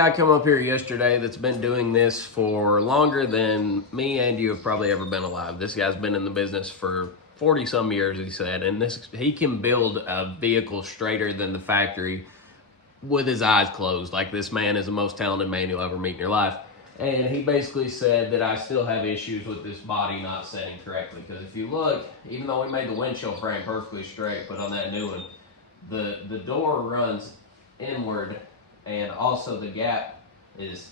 guy come up here yesterday that's been doing this for longer than me and you have probably ever been alive. This guy's been in the business for 40 some years, he said, and he can build a vehicle straighter than the factory with his eyes closed. Like, this man is the most talented man you'll ever meet in your life. And he basically said that I still have issues with this body not setting correctly. Because if you look, even though we made the windshield frame perfectly straight, but on that new one, the door runs inward, and also the gap is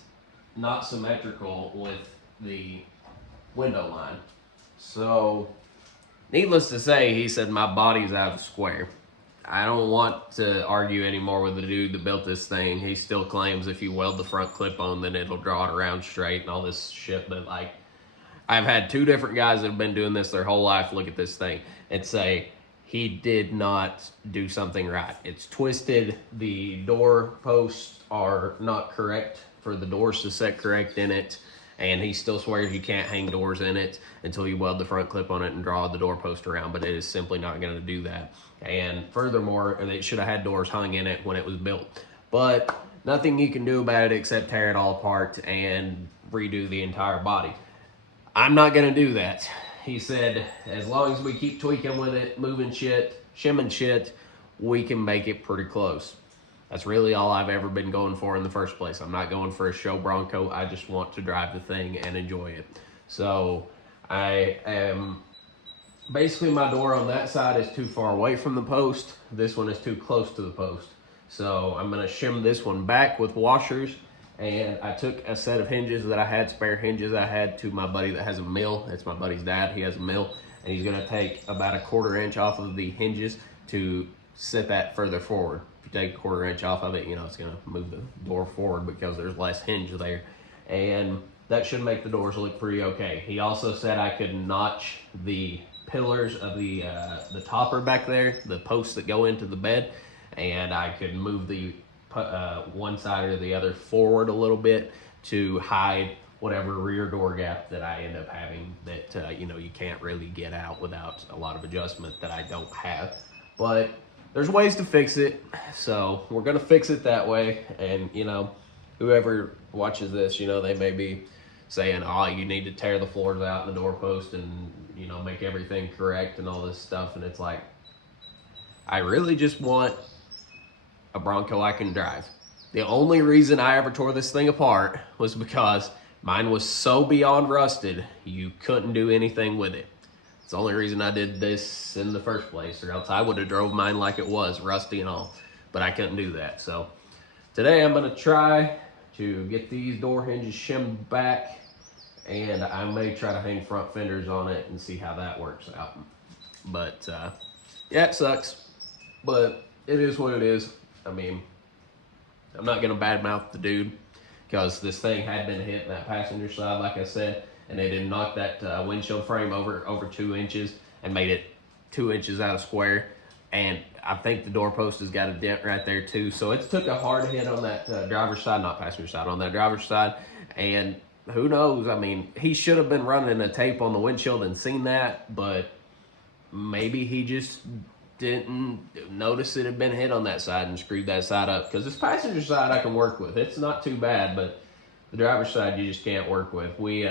not symmetrical with the window line. So, needless to say, he said my body's out of square. I don't want to argue anymore with the dude that built this thing. He still claims if you weld the front clip on, then it'll draw it around straight and all this shit. But, like, I've had two different guys that have been doing this their whole life look at this thing and say he did not do something right. It's twisted. The door posts are not correct for the doors to set correct in it. And he still swears you can't hang doors in it until you weld the front clip on it and draw the door post around, but it is simply not going to do that. And furthermore, it should have had doors hung in it when it was built. But nothing you can do about it except tear it all apart and redo the entire body. I'm not going to do that. He said, as long as we keep tweaking with it, moving shit, shimming shit, we can make it pretty close. That's really all I've ever been going for in the first place. I'm not going for a show Bronco. I just want to drive the thing and enjoy it. So I am, basically my door on that side is too far away from the post. This one is too close to the post. So I'm gonna shim this one back with washers. And I took a set of hinges that I had, spare hinges I had, to my buddy that has a mill. It's my buddy's dad, he has a mill. And he's gonna take about a 1/4 inch off of the hinges to set that further forward. If you take a 1/4 inch off of it, you know, it's gonna move the door forward because there's less hinge there. And that should make the doors look pretty okay. He also said I could notch the pillars of the topper back there, the posts that go into the bed, and I could move the one side or the other forward a little bit to hide whatever rear door gap that I end up having that, you know, you can't really get out without a lot of adjustment that I don't have. But there's ways to fix it, so we're gonna fix it that way. And, you know, whoever watches this, you know, they may be saying, oh, you need to tear the floors out and the doorpost and, you know, make everything correct and all this stuff. And it's like, I really just want a Bronco I can drive. The only reason I ever tore this thing apart was because mine was so beyond rusted, you couldn't do anything with it. It's the only reason I did this in the first place, or else I would have drove mine like it was, rusty and all. But I couldn't do that. So today I'm gonna try to get these door hinges shimmed back, and I may try to hang front fenders on it and see how that works out. But yeah, it sucks, but it is what it is. I mean, I'm not gonna badmouth the dude because this thing had been hitting that passenger side, like I said, and they did knock that windshield frame over 2 inches and made it 2 inches out of square. And I think the doorpost has got a dent right there too. So it's took a hard hit on that driver's side, not passenger side, on that driver's side. And who knows? I mean, he should have been running a tape on the windshield and seen that, but maybe he just didn't notice it had been hit on that side and screwed that side up. Because this passenger side I can work with. It's not too bad, but the driver's side you just can't work with. We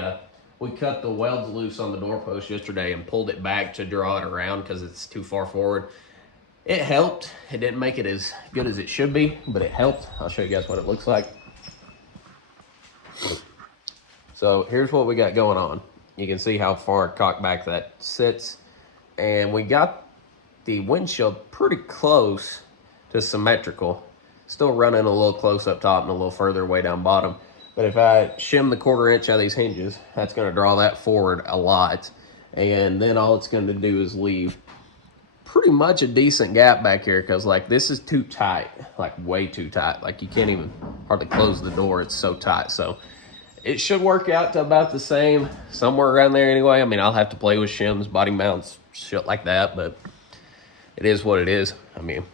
cut the welds loose on the doorpost yesterday and pulled it back to draw it around because it's too far forward. It helped. It didn't make it as good as it should be, but it helped. I'll show you guys what it looks like. So here's what we got going on. You can see how far cocked back that sits. And we got the windshield pretty close to symmetrical. Still running a little close up top and a little further way down bottom. But if I shim the 1/4 inch out of these hinges, that's gonna draw that forward a lot. And then all it's gonna do is leave pretty much a decent gap back here, because like this is too tight, like way too tight. Like you can't even hardly close the door, it's so tight. So it should work out to about the same, somewhere around there anyway. I mean, I'll have to play with shims, body mounts, shit like that, but it is what it is. I mean,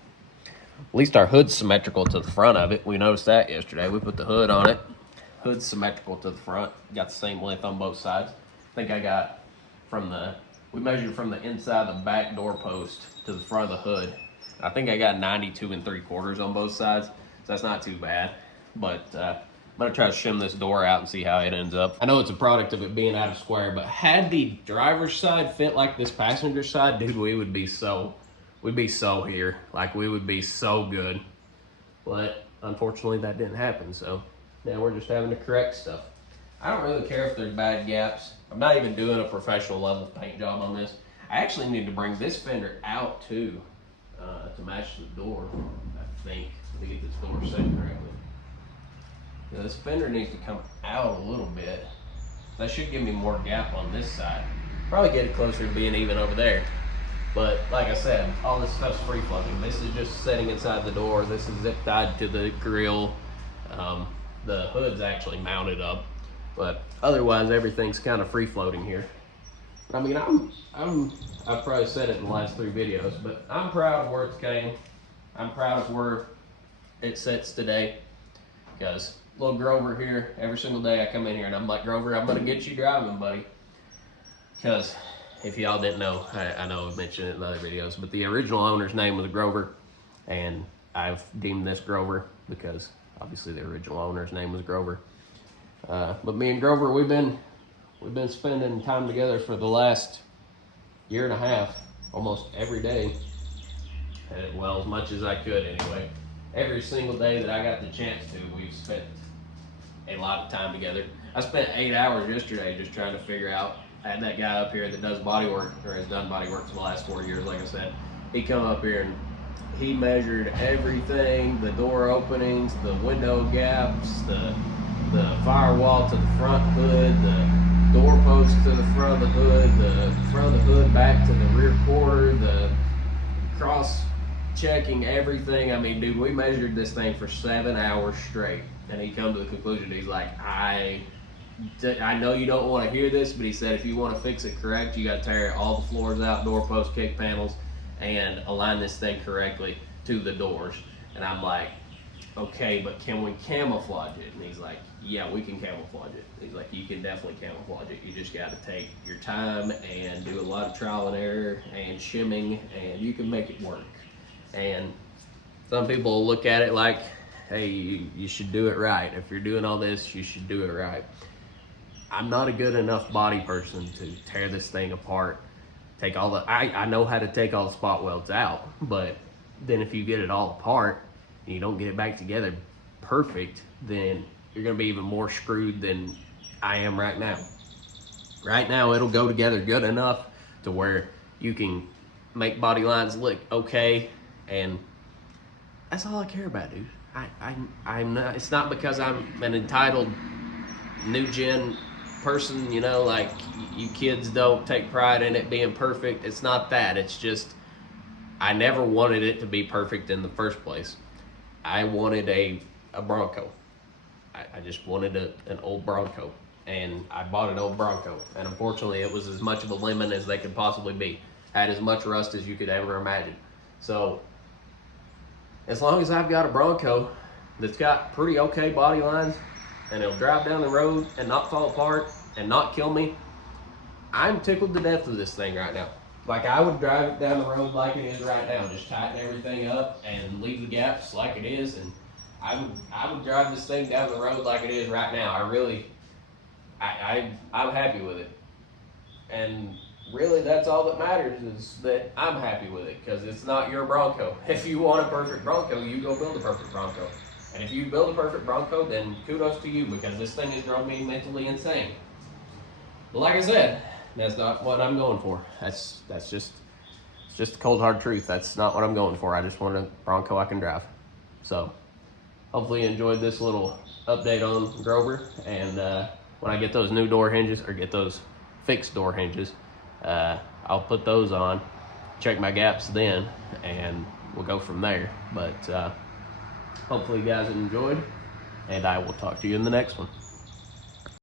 at least our hood's symmetrical to the front of it. We noticed that yesterday. We put the hood on it. Hood's symmetrical to the front. Got the same length on both sides. I think I got we measured from the inside the back door post to the front of the hood. I think I got 92 3/4 on both sides. So that's not too bad. But I'm gonna try to shim this door out and see how it ends up. I know it's a product of it being out of square, but had the driver's side fit like this passenger side, dude, we'd be so here. Like, we would be so good. But unfortunately that didn't happen, so now we're just having to correct stuff. I don't really care if there's bad gaps. I'm not even doing a professional level paint job on this. I actually need to bring this fender out too, to match the door, I think, to get this door set correctly. Now, this fender needs to come out a little bit. That should give me more gap on this side. Probably get it closer to being even over there. But like I said, all this stuff's free floating. This is just setting inside the door. This is zip tied to the grill. The hood's actually mounted up, but otherwise everything's kind of free floating here. I mean, I've probably said it in the last 3 videos, but I'm proud of where it's came. I'm proud of where it sits today, because little Grover here, every single day I come in here and I'm like, Grover, I'm gonna get you driving, buddy. Because if y'all didn't know, I know I've mentioned it in other videos, but the original owner's name was Grover, and I've deemed this Grover because obviously the original owner's name was Grover. But me and Grover, we've been spending time together for the last 1.5 years, almost every day. Well, as much as I could anyway. Every single day that I got the chance to, we've spent a lot of time together. I spent 8 hours yesterday just trying to figure out. I had that guy up here that does body work, or has done body work for the last 4 years, like I said. He come up here and he measured everything, the door openings, the window gaps, the firewall to the front hood, the doorpost to the front of the hood, the front of the hood back to the rear quarter, the cross checking everything. I mean, dude, we measured this thing for 7 hours straight, and he come to the conclusion, he's like, I know you don't want to hear this, but he said if you want to fix it correct, you got to tear all the floors out, doorposts, kick panels, and align this thing correctly to the doors. And I'm like, okay, but can we camouflage it? And he's like, yeah, we can camouflage it. He's like, you can definitely camouflage it. You just got to take your time and do a lot of trial and error and shimming, and you can make it work. And some people look at it like, hey, you should do it right. If you're doing all this, you should do it right. I'm not a good enough body person to tear this thing apart. Take all the, I know how to take all the spot welds out, but then if you get it all apart and you don't get it back together perfect, then you're gonna be even more screwed than I am right now. Right now, it'll go together good enough to where you can make body lines look okay, and that's all I care about, dude. I'm not, it's not because I'm an entitled new gen person, you know, like you kids don't take pride in it being perfect. It's not that. It's just I never wanted it to be perfect in the first place. I wanted a Bronco. I just wanted an old Bronco, and I bought an old Bronco, and unfortunately it was as much of a lemon as they could possibly be. Had as much rust as you could ever imagine. So as long as I've got a Bronco that's got pretty okay body lines, and it'll drive down the road and not fall apart and not kill me, I'm tickled to death with this thing right now. Like, I would drive it down the road like it is right now, just tighten everything up and leave the gaps like it is, and I would drive this thing down the road like it is right now. I'm happy with it. And really, that's all that matters, is that I'm happy with it, because it's not your Bronco. If you want a perfect Bronco, you go build a perfect Bronco. And if you build a perfect Bronco, then kudos to you, because this thing has drove me mentally insane. But like I said, that's not what I'm going for. It's just the cold hard truth. That's not what I'm going for. I just want a Bronco I can drive. So hopefully you enjoyed this little update on Grover. And when I get those new door hinges, or get those fixed door hinges, I'll put those on, check my gaps then, and we'll go from there. But hopefully you guys enjoyed, and I will talk to you in the next one.